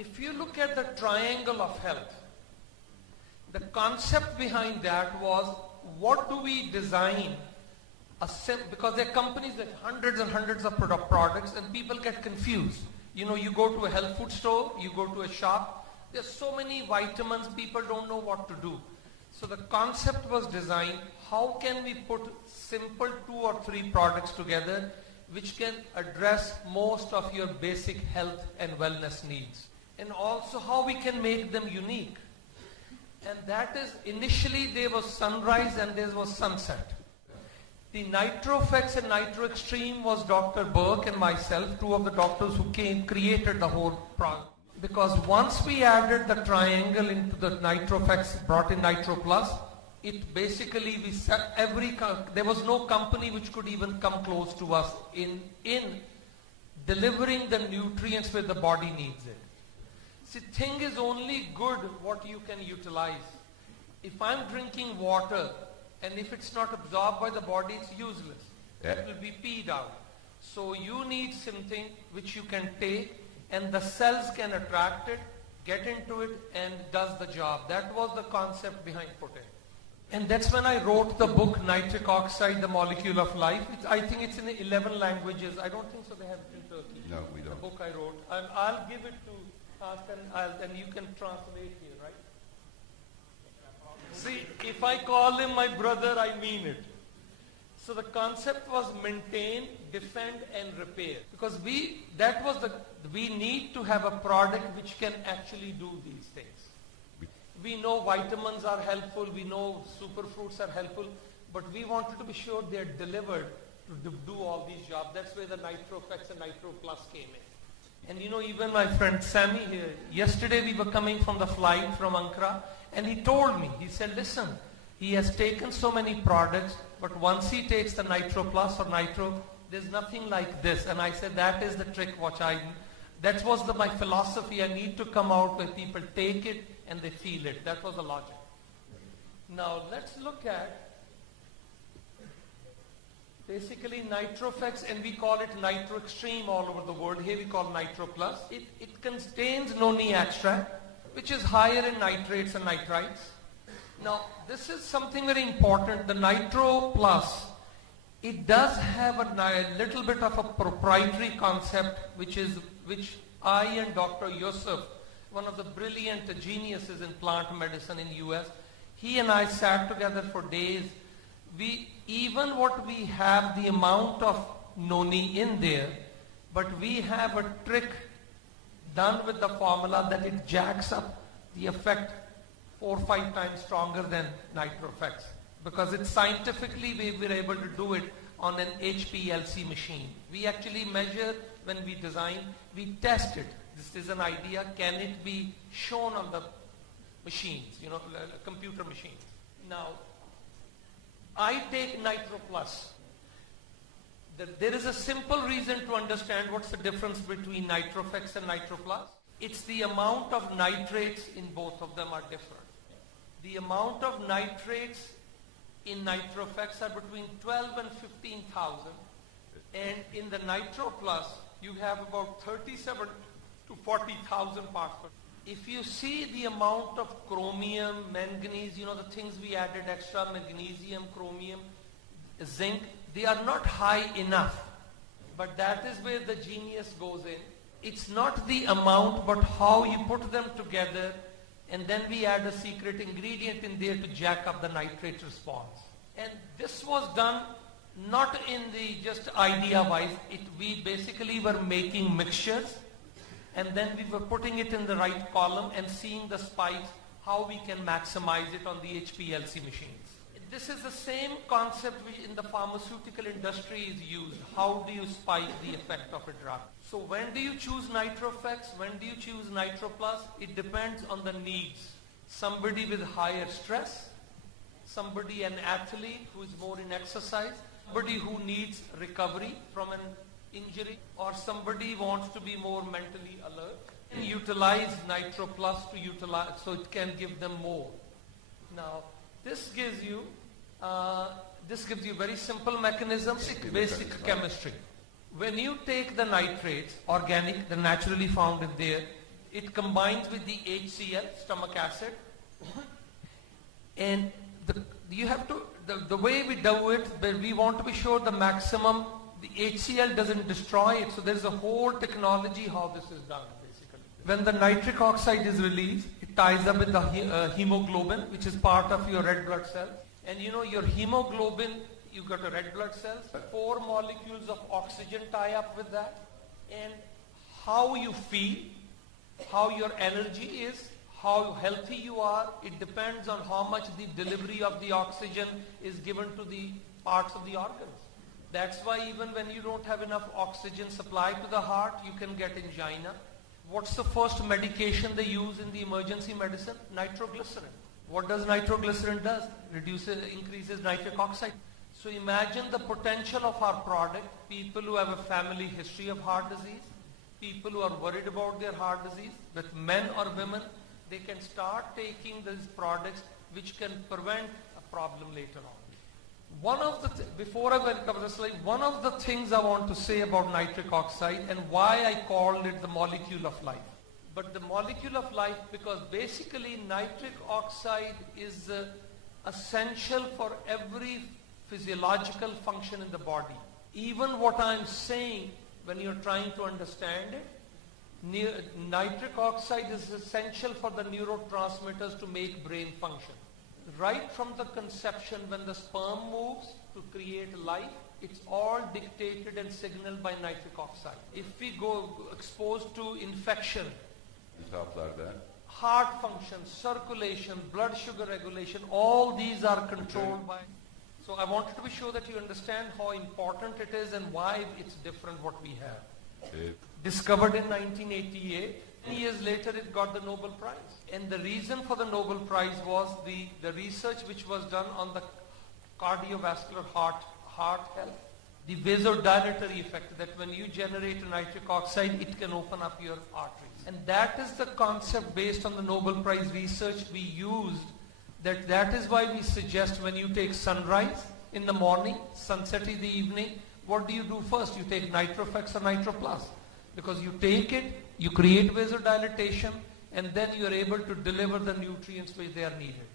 if you look at the triangle of health, the concept behind that was, what do we design? Because there are companies that hundreds and hundreds of products, and people get confused. You know, you go to a health food store, you go to a shop, there's so many vitamins, people don't know what to do. So the concept was designed, how can we put simple 2 or 3 products together which can address most of your basic health and wellness needs, and also how we can make them unique. And that is, initially there was sunrise and there was sunset. The NitroFX and Nitro Extreme was Dr. Burke and myself, 2 of the doctors who created the whole product. Because once we added the triangle into the NitroFX, brought in Nitro Plus, it basically, we set there was no company which could even come close to us in delivering the nutrients where the body needs it. See, thing is only good what you can utilize. If I'm drinking water, and if it's not absorbed by the body, it's useless. Yeah. It will be peed out. So you need something which you can take, and the cells can attract it, get into it, and does the job. That was the concept behind Qutap. And that's when I wrote the book, Nitric Oxide, The Molecule of Life. I think it's in 11 languages. I don't think so they have it in Turkey. No, we don't. The book I wrote. I'll give it to us, and you can translate here, right? See, if I call him my brother, I mean it. So the concept was maintain, defend, and repair. Because we need to have a product which can actually do these things. We know vitamins are helpful, we know superfruits are helpful, but we wanted to be sure they're delivered to do all these jobs. That's where the NitroFX and Nitro Plus came in. And you know, even my friend Sammy here, yesterday we were coming from the flight from Ankara, and he told me, he said, listen, he has taken so many products, but once he takes the Nitro Plus or Nitro, there's nothing like this. And I said, that is the trick that was my philosophy. I need to come out where people take it and they feel it. That was the logic. Now let's look at basically NitroFX, and we call it Nitro Extreme all over the world. Here we call Nitro Plus. It contains noni extract, which is higher in nitrates and nitrites. Now this is something very important. The Nitro Plus, it does have a little bit of a proprietary concept, which I and Dr. Yusuf, one of the brilliant geniuses in plant medicine in US, he and I sat together for days. Even what we have, the amount of noni in there, but we have a trick done with the formula that it jacks up the effect 4 or 5 times stronger than NitroFX. Because it's scientifically we were able to do it on an HPLC machine. We actually measure when we design, we test it. This is an idea, can it be shown on the machines, computer machines. Now, I take Nitro Plus. There is a simple reason to understand what's the difference between NitroFX and Nitro Plus. It's the amount of nitrates in both of them are different. The amount of nitrates in NitroFX are between 12 and 15,000, and in the Nitro Plus you have about 37 to 40,000 parts per. If you see the amount of chromium, manganese, the things we added extra, magnesium, chromium, zinc, they are not high enough. But that is where the genius goes in. It's not the amount, but how you put them together, and then we add a secret ingredient in there to jack up the nitrate response. And this was done not in the just idea-wise. We basically were making mixtures, and then we were putting it in the right column and seeing the spikes, how we can maximize it on the HPLC machines. This is the same concept which in the pharmaceutical industry is used. How do you spike the effect of a drug? So when do you choose NitroFX? When do you choose Nitro Plus? It depends on the needs. Somebody with higher stress, somebody, an athlete who is more in exercise, somebody who needs recovery from an injury, or somebody wants to be more mentally alert. And utilize Nitro Plus to utilize, so it can give them more. Now, this gives you very simple mechanisms, basic chemistry. When you take the nitrates, organic, the naturally found in there, It combines with the HCl, stomach acid. And the way we do it, we want to be sure the maximum, the HCl doesn't destroy it. So there's a whole technology how this is done, basically. When the nitric oxide is released, it ties up with the hemoglobin, which is part of your red blood cells. And you know your hemoglobin, you got a red blood cells, 4 molecules of oxygen tie up with that. And how you feel, how your energy is, how healthy you are, it depends on how much the delivery of the oxygen is given to the parts of the organs. That's why even when you don't have enough oxygen supply to the heart, you can get angina. What's the first medication they use in the emergency medicine? Nitroglycerin. What does nitroglycerin does? Increases nitric oxide. So imagine the potential of our product, people who have a family history of heart disease, people who are worried about their heart disease, with men or women, they can start taking these products which can prevent a problem later on. Before I cover the slide, one of the things I want to say about nitric oxide and why I called it the molecule of life. But the molecule of life, because basically nitric oxide is essential for every physiological function in the body. Even what I'm saying, when you're trying to understand it, nitric oxide is essential for the neurotransmitters to make brain function. Right from the conception, when the sperm moves to create life, it's all dictated and signaled by nitric oxide. If we go exposed to infection, heart function, circulation, blood sugar regulation, all these are controlled by. So I wanted to be sure that you understand how important it is and why it's different what we have. Discovered in 1988. 10 years later it got the Nobel Prize. And the reason for the Nobel Prize was the research which was done on the cardiovascular heart health. The vasodilatory effect, that when you generate nitric oxide, it can open up your arteries. And that is the concept based on the Nobel Prize research we used. That is why we suggest when you take sunrise in the morning, sunset in the evening, what do you do first? You take Nitroflex or Nitro Plus. Because you take it, you create vasodilatation, and then you are able to deliver the nutrients which they are needed.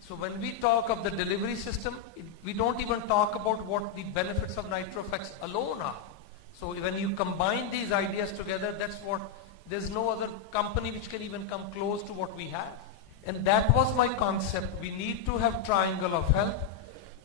So when we talk of the delivery system, we don't even talk about what the benefits of Nitroflex alone are. So when you combine these ideas together, there's no other company which can even come close to what we have. And that was my concept. We need to have triangle of health.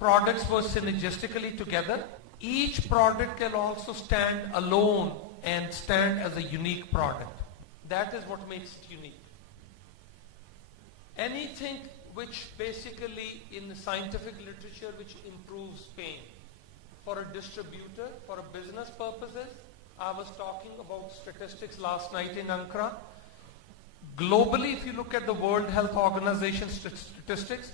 Products work synergistically together. Each product can also stand alone and stand as a unique product. That is what makes it unique. Anything which basically in the scientific literature which improves pain. For a distributor, for a business purposes, I was talking about statistics last night in Ankara. Globally, if you look at the World Health Organization statistics,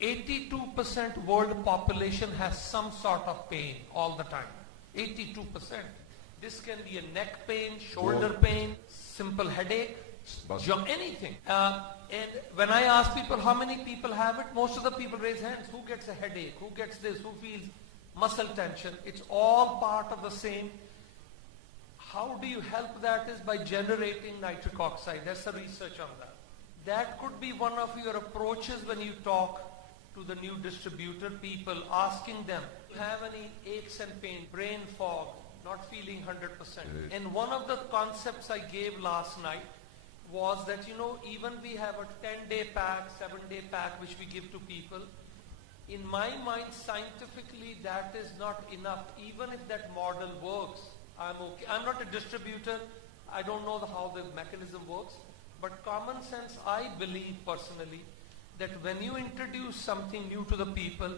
82% world population has some sort of pain all the time. 82%. This can be a neck pain, shoulder pain, simple headache, anything. And when I ask people how many people have it, most of the people raise hands. Who gets a headache? Who gets this? Who feels muscle tension? It's all part of the same. How do you help that is by generating nitric oxide. There's some research on that. That could be one of your approaches when you talk to the new distributor people, asking them, have any aches and pain, brain fog, not feeling 100%. And one of the concepts I gave last night was that, even we have a 10-day pack, 7-day pack, which we give to people. In my mind, scientifically, that is not enough. Even if that model works, I'm okay. I'm not a distributor. I don't know how the mechanism works. But common sense, I believe personally, that when you introduce something new to the people,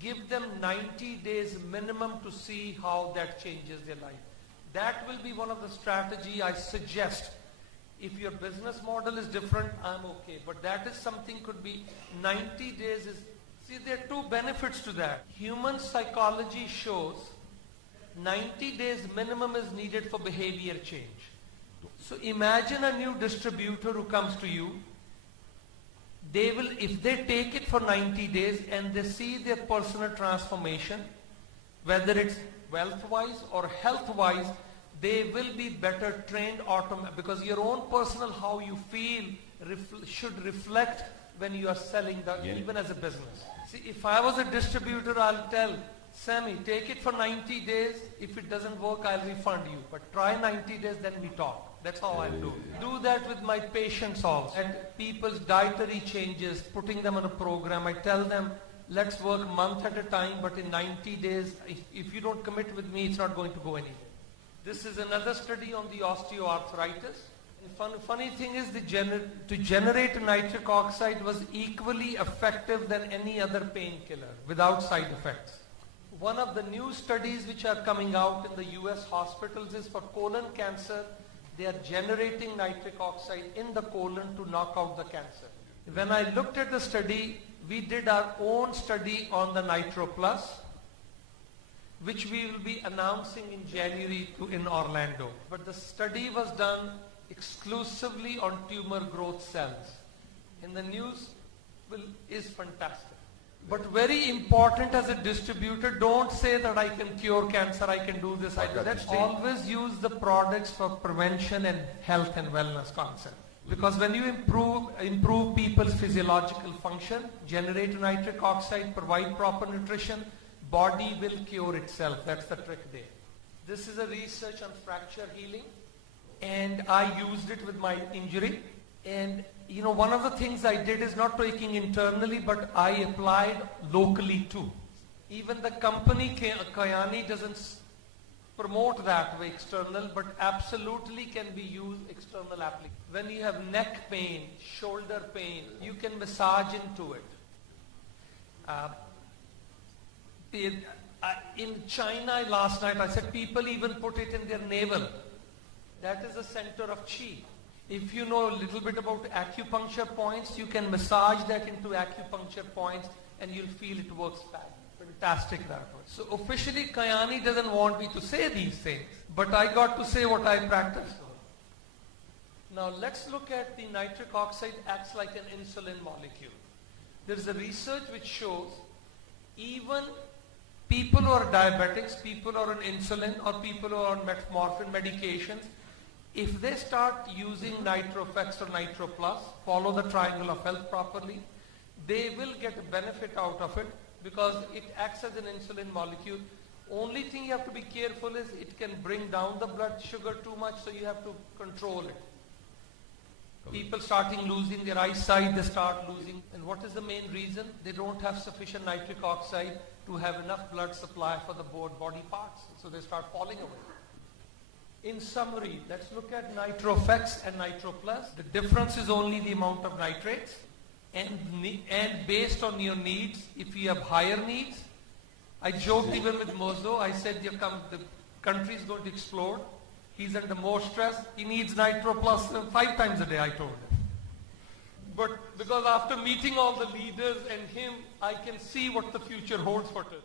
give them 90 days minimum to see how that changes their life. That will be one of the strategy I suggest. If your business model is different, I'm okay. But that is something could be 90 days is, see, there are two benefits to that. Human psychology shows 90 days minimum is needed for behavior change. So imagine a new distributor who comes to you. They will, if they take it for 90 days and they see their personal transformation, whether it's wealth-wise or health-wise, they will be better trained because your own personal how you feel should reflect when you are selling that, even as a business. See, if I was a distributor, I'll tell Sammy, take it for 90 days. If it doesn't work, I'll refund you. But try 90 days, then we talk. That's how I'll do it. Do that with my patients also. And people's dietary changes, putting them on a program. I tell them, let's work a month at a time, but in 90 days, if you don't commit with me, it's not going to go anywhere. This is another study on the osteoarthritis. And funny thing is, to generate nitric oxide was equally effective than any other painkiller without side effects. One of the new studies which are coming out in the US hospitals is for colon cancer. They are generating nitric oxide in the colon to knock out the cancer. When I looked at the study, we did our own study on the Nitro Plus, which we will be announcing in January in Orlando. But the study was done exclusively on tumor growth cells. And the news is fantastic. But very important as a distributor, don't say that I can cure cancer, I can do this, I do that. Always use the products for prevention and health and wellness concept. Because when you improve people's physiological function, generate nitric oxide, provide proper nutrition, body will cure itself. That's the trick there. This is a research on fracture healing, and I used it with my injury. And you know, one of the things I did is not taking internally, but I applied locally too. Even the company Kayani doesn't promote that way external, but absolutely can be used external application. When you have neck pain, shoulder pain, you can massage into it. In China last night, I said people even put it in their navel. That is the center of chi. If you know a little bit about acupuncture points, you can massage that into acupuncture points and you'll feel it works fantastic that way. So officially Kayani doesn't want me to say these things, but I got to say what I practice. Now let's look at the nitric oxide acts like an insulin molecule. There's a research which shows even people who are diabetics, people who are on insulin, or people who are on metformin medications, if they start using NitroFX or Nitro Plus, follow the triangle of health properly, they will get a benefit out of it because it acts as an insulin molecule. Only thing you have to be careful is it can bring down the blood sugar too much, so you have to control it. People starting losing their eyesight, they start losing. And what is the main reason? They don't have sufficient nitric oxide to have enough blood supply for the body parts, so they start falling away. In summary, let's look at NitroFX and Nitro Plus. The difference is only the amount of nitrates, and based on your needs, if you have higher needs, I joked even with Mozo, I said the country is going to explode. He's under more stress. He needs Nitro Plus 5 times a day, I told him. But because after meeting all the leaders and him, I can see what the future holds for Turkey.